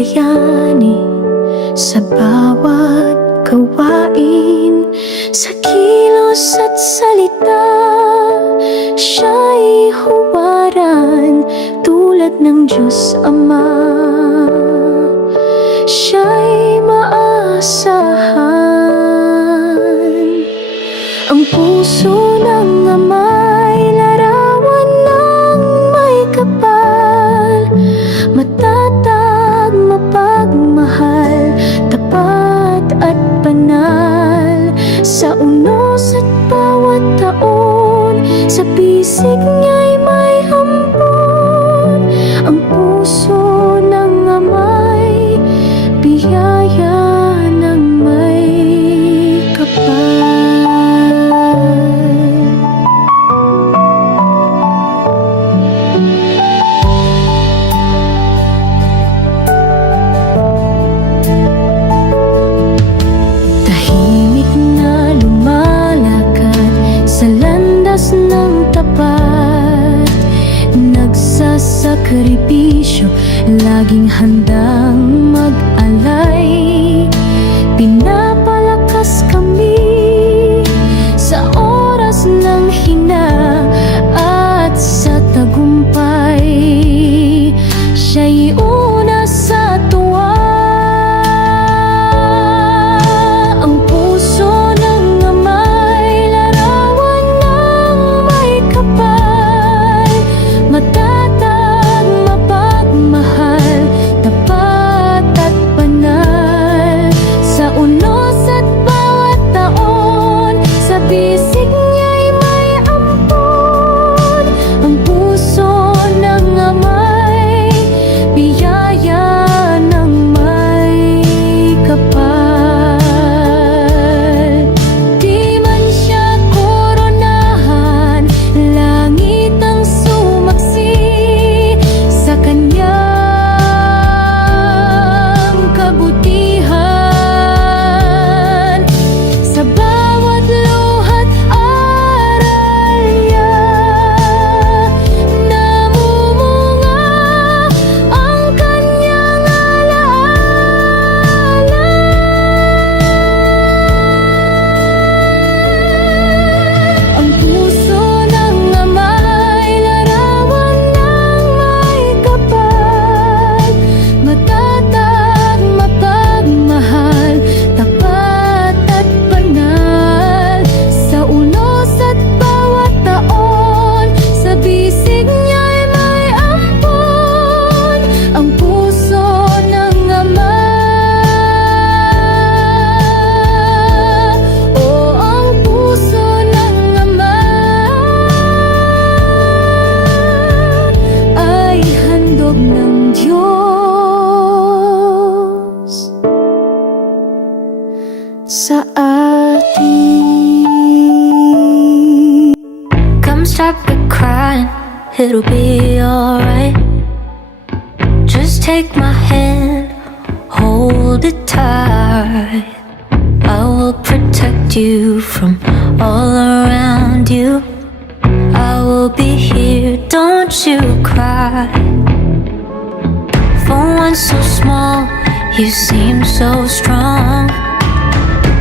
bayani sa bawat gawain, sa kilos at salita. Siya'y huwaran tulad ng Diyos Ama. Siya'y maasahan. Ang puso ng Ama'y larawan ng may kapal, matatag, mapagmahal, tapat at banal. Sa unos at bawat taon, sa bisig niya'y may ampon. Ang puso ng Ama'y biyaya ng may kapal. Tahimik na lumalakad sa landas ng tapat, nagsasakripisyo, laging handang mag-alay. Pinapalakas kami sa oras ng hina at sa tagumpay. Siya'y una sa tuwa. Ang puso ng Ama'y larawan ng may kapal, matatag, mapagmahal, tapat at banal. Sa unos at bawat taon, sa bisig niya'y may ampon. Ang puso ng Ama'y biyaya ng may kapal. Di man siya koronahan, langit ang sumaksi sa kanyang kabutihan. Sa bawat luha't aral niya, namumunga ang kanyang alaala. Ang puso ng Ama'y larawan ng may kapal, matatag, mapagmahal, tapat at banal. Sa unos at bawat taon, sa bisig niya'y may ampon. Ang puso ng Ama, oh, ang puso ng Ama ay handog ng Diyos sa atin. Come stop the crying, it'll be alright. Just take my hand, hold it tight. I will protect you from all around you. I will be here, don't you cry. For one so small, you seem so strong.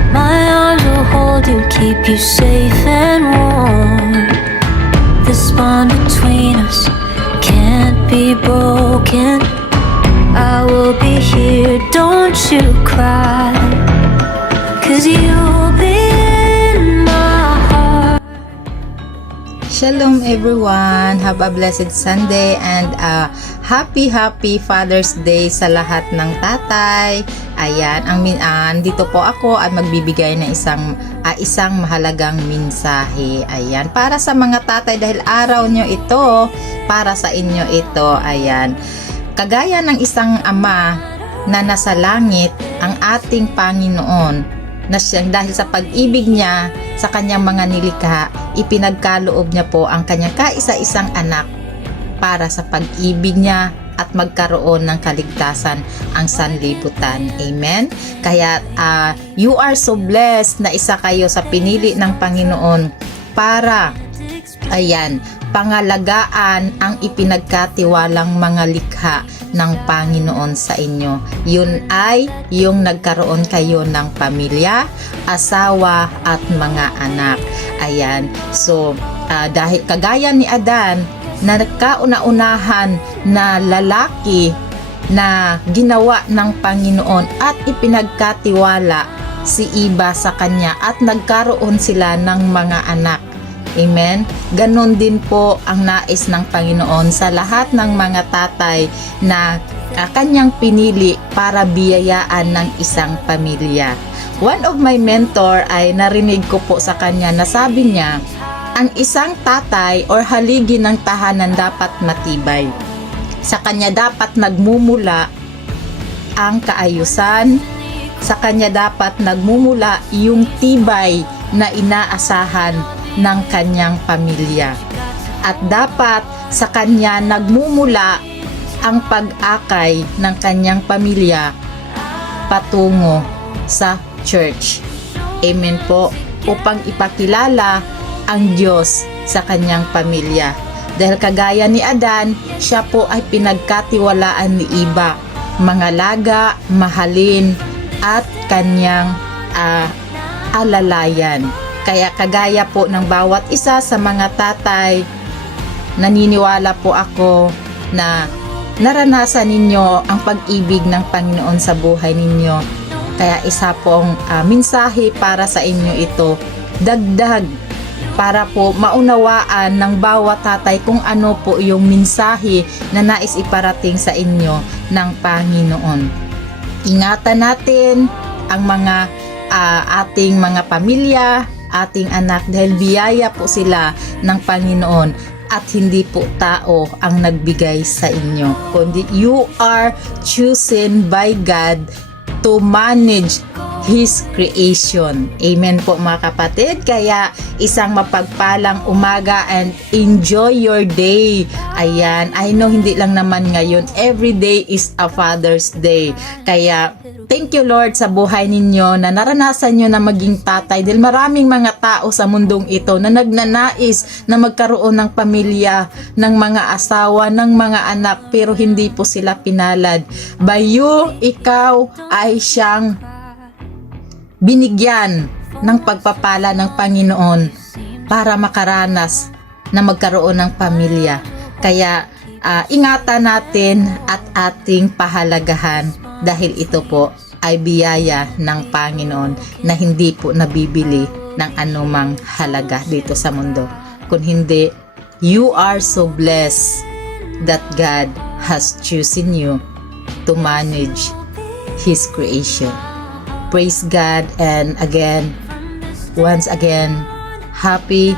My arms will hold you, keep you safe and warm. This bond between us can't be broken. I will be here, don't you cry. 'Cause you'll be in my heart. Shalom everyone! Have a blessed Sunday and happy Father's Day sa lahat ng tatay. Ayan, dito po ako at magbibigay ng isang mahalagang mensahe. Ayan, para sa mga tatay dahil araw nyo ito, para sa inyo ito. Ayan, kagaya ng isang ama na nasa langit, ang ating Panginoon, na dahil sa pag-ibig niya sa kanyang mga nilikha, ipinagkaloob niya po ang kanyang kaisa-isang anak para sa pag-ibig niya at magkaroon ng kaligtasan ang sanlibutan. Amen? Kaya you are so blessed na isa kayo sa pinili ng Panginoon para pangalagaan ang ipinagkatiwalang mga likha ng Panginoon sa inyo. Yun ay yung nagkaroon kayo ng pamilya, asawa at mga anak. Ayan. So, dahil kagaya ni Adan na nagkauna-unahan na lalaki na ginawa ng Panginoon at ipinagkatiwala si Iba sa kanya at nagkaroon sila ng mga anak. Amen? Ganon din po ang nais ng Panginoon sa lahat ng mga tatay na kanyang pinili para biyayaan ng isang pamilya. One of my mentor ay narinig ko po sa kanya na sabi niya, ang isang tatay or haligi ng tahanan dapat matibay. Sa kanya dapat nagmumula ang kaayusan, sa kanya dapat nagmumula yung tibay na inaasahan ng kanyang pamilya. At dapat sa kanya nagmumula ang pag-akay ng kanyang pamilya patungo sa church. Amen po. Upang ipakilala ang Diyos sa kanyang pamilya. Dahil kagaya ni Adan, siya po ay pinagkatiwalaan ni Iba, mangalaga, mahalin, at kanyang alalayan. Kaya kagaya po ng bawat isa sa mga tatay, naniniwala po ako na naranasan ninyo ang pag-ibig ng Panginoon sa buhay ninyo. Kaya isa pong mensahe para sa inyo ito, dagdag para po maunawaan ng bawat tatay kung ano po yung mensahe na nais iparating sa inyo ng Panginoon. Ingatan natin ang mga ating mga pamilya, ating anak dahil biyaya po sila ng Panginoon at hindi po tao ang nagbigay sa inyo, kundi you are chosen by God to manage His creation. Amen po mga kapatid. Kaya isang mapagpalang umaga and enjoy your day. Ayan, I know hindi lang naman ngayon, every day is a Father's Day. Kaya thank you Lord sa buhay ninyo na naranasan nyo na maging tatay dahil maraming mga tao sa mundong ito na nagnanais na magkaroon ng pamilya, ng mga asawa, ng mga anak pero hindi po sila pinalad. By you, ikaw ay siyang binigyan ng pagpapala ng Panginoon para makaranas na magkaroon ng pamilya. Kaya ingatan natin at ating pahalagahan dahil ito po ay biyaya ng Panginoon na hindi po nabibili ng anumang halaga dito sa mundo. Kung hindi, you are so blessed that God has chosen you to manage His creation. Praise God, and again, once again, happy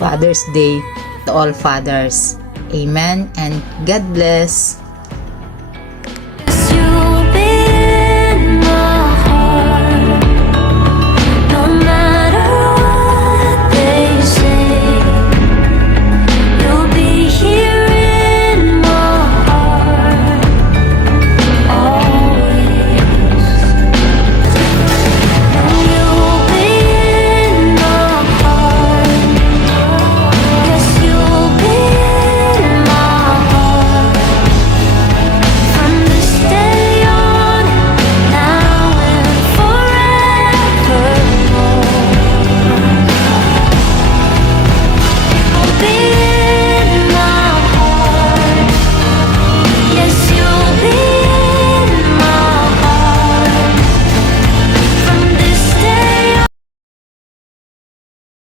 Father's Day to all fathers. Amen and God bless.